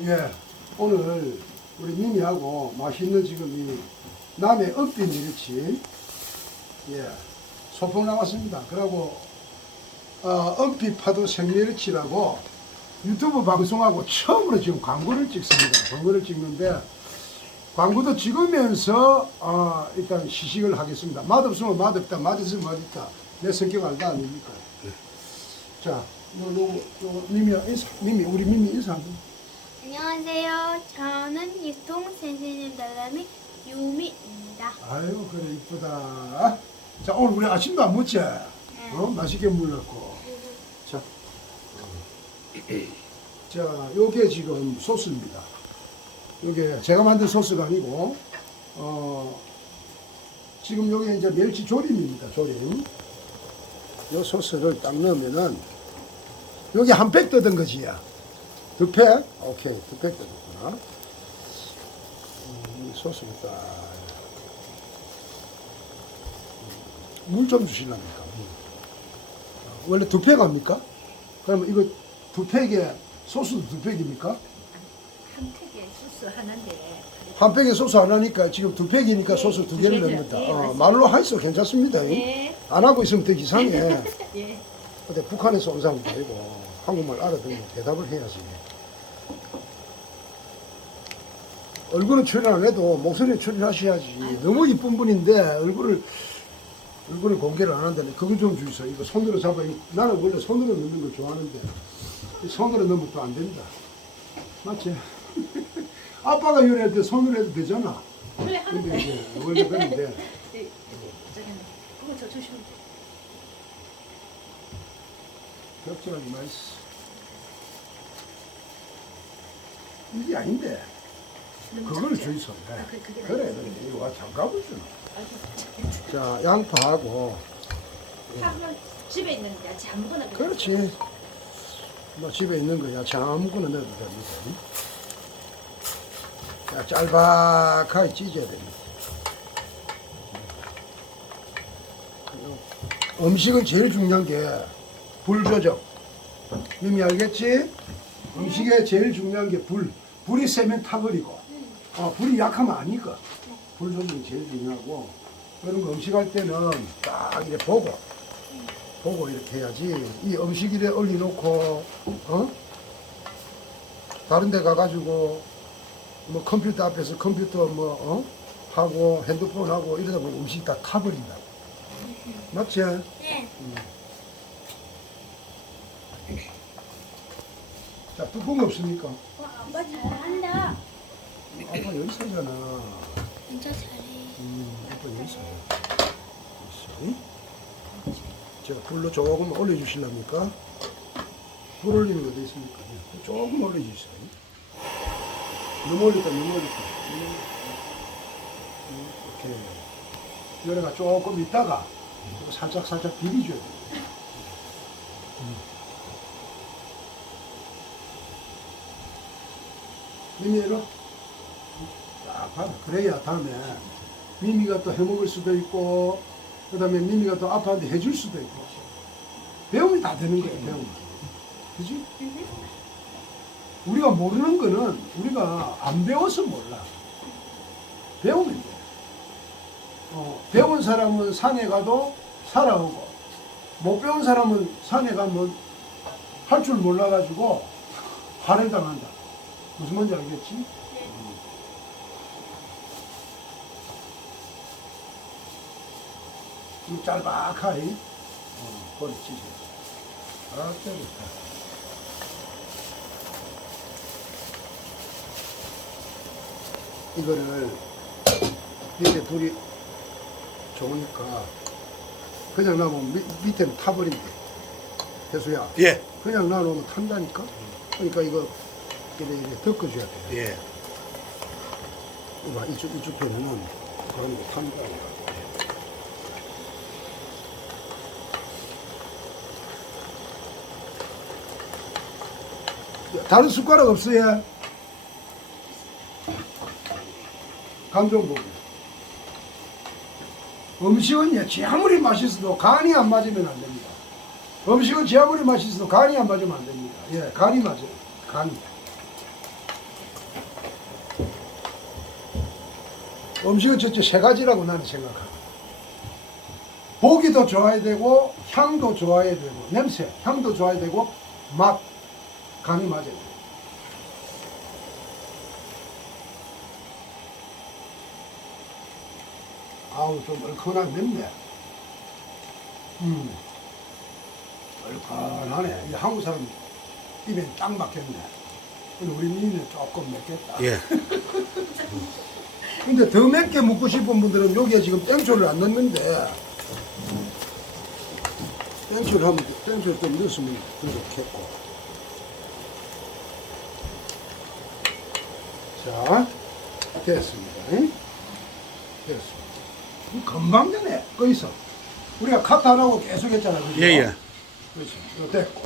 예, 오늘 우리 미미하고 맛있는 지금 이 남해 읍비 밀치, 예, 소풍 나왔습니다. 그리고 어, 읍비 파도 생밀치라고 유튜브 방송하고 처음으로 지금 광고를 찍습니다. 광고를 찍는데 광고도 찍으면서 어, 일단 시식을 하겠습니다. 맛없으면 맛없다, 맛있으면 맛있다. 내 성격 알다 아닙니까? 자, 요, 요, 요, 미미, 인사, 미미, 우리 미미 인사 한번. 안녕하세요. 저는 유통 선생님 딸내미 유미입니다. 아유 그래 이쁘다 자 오늘 우리 아침도 안 먹지? 어? 맛있게 먹었고 자, 자 요게 지금 소스입니다 요게 제가 만든 소스가 아니고 어 지금 요게 이제 멸치 조림입니다 조림 요 소스를 딱 넣으면은 요게 한 팩 뜯은 거지야 두 팩? 오케이 두팩 뜯었구나 음, 딱물좀 주실랍니까? 물. 어, 원래 두 팩 합니까? 그러면 이거 두 팩에 소스도 두 팩입니까? 한 팩에 소스 하나인데 한 팩에 소스 안 하니까 지금 두 팩이니까 네, 소스 두두 개를. 넣는다. 네, 어. 말로 하있어 괜찮습니다. 네. 안 하고 있으면 더 이상해. 예. 근데 북한에서 온 사람도 아니고 한국말 알아듣는 대답을 해야지. 얼굴은 출연 안 해도 목소리는 출연하셔야지. 너무 이쁜 분인데 얼굴을 얼굴을 공개를 안 한다네. 그거 좀 주이소. 이거 손으로 잡아. 이- 나는 원래 손으로 넣는 걸 좋아하는데 이 손으로 넣으면 또 안 된다. 맞지? 아빠가 요리할 때 손으로 해도 되잖아. 그래 근데 하는데. 이제 원래 그런데 네, 저기는 그거 저 조심. 적절하게 맛있어. 이게 아닌데. 그걸. 네. 아, 그- 그래, 그래. 이거 와 장갑을 주나. 자, 양파하고. 하면 집에 있는 야채 아무거나 그냥 그렇지. 뭐 집에 있는 거 야채 아무거나 넣어도 됩니다. 자, 짤박하게 찢어야 됩니다. 음식은 제일 중요한 게 불 조정. 이미 알겠지? 음식에 제일 중요한 게 불. 불이 세면 타버리고, 어, 불이 약하면 아니까. 불 조정이 제일 중요하고, 그런 거 음식할 때는 딱 이렇게 보고, 보고 이렇게 해야지. 이 음식 이래 올려놓고, 어? 다른 데 가가지고, 뭐 컴퓨터 앞에서 컴퓨터 뭐, 어? 하고, 핸드폰 하고 이러다 보면 음식이 다 타버린다. 맞지? 네. 자, 뚜껑 없습니까? 와, 아빠 잘한다. 아빠 있잖아. 진짜 잘해. 음, 아빠 있어. 있어. 자, 불로 조금 올려주실랍니까? 불 올리는 거 어디 있습니까? 예, 조금 올려주세요. 너무 올렸다, 너무 올렸다. 음, 이렇게. 요래가 조금 있다가 이거 살짝 살짝 비비줘야 돼. 미미로 그래야 다음에 미미가 또 해먹을 수도 있고 그 다음에 미미가 또 아빠한테 해줄 수도 있고. 배움이 다 되는 거예요 배움 그지? 우리가 모르는 거는 우리가 안 배워서 몰라. 배우면 돼. 어, 배운 사람은 산에 가도 살아오고 못 배운 사람은 산에 가면 할 줄 몰라가지고 화를 당한다. 무슨 말인지 알겠지? 좀 짤박하게 어, 꼬리 찢어. 아, 때렸다. 이거를 밑에 불이 좋으니까 그냥 놔보면 밑, 밑에는 타버린대. 해수야. 예, 그냥 놔놓으면 탄다니까? 그러니까 이거 이렇게, 이렇게 덮어줘야 돼. 예. 이봐, 이쪽, 이쪽 편에는 그런 거 탄다. 다른 숟가락 없어요? 감정 보고. 음식은요, 예, 지 아무리 맛있어도 간이 안 맞으면 안 됩니다. 음식은 지 아무리 맛있어도 간이 안 맞으면 안 됩니다. 예, 간이 맞아요. 간이. 음식은 저쪽 세 가지라고 나는 생각합니다. 보기도 좋아야 되고, 향도 좋아야 되고, 냄새, 향도 좋아야 되고, 맛, 간이 맞아야 돼. 아우 좀 얼큰하게 맵네. 음, 얼큰하네. 이 한국 사람 입에 딱 맞겠네. 우리 미는 조금 맵겠다. 예. 근데 더 맵게 먹고 싶은 분들은 여기에 지금 땡초를 안 넣는데 땡초를 하면 땡초를 좀 넣었으면 더 좋겠고 자 됐습니다 응? 됐습니다 이 금방 되네 거기서 우리가 하고 계속 했잖아 그죠? 예, 예. 그렇지 됐고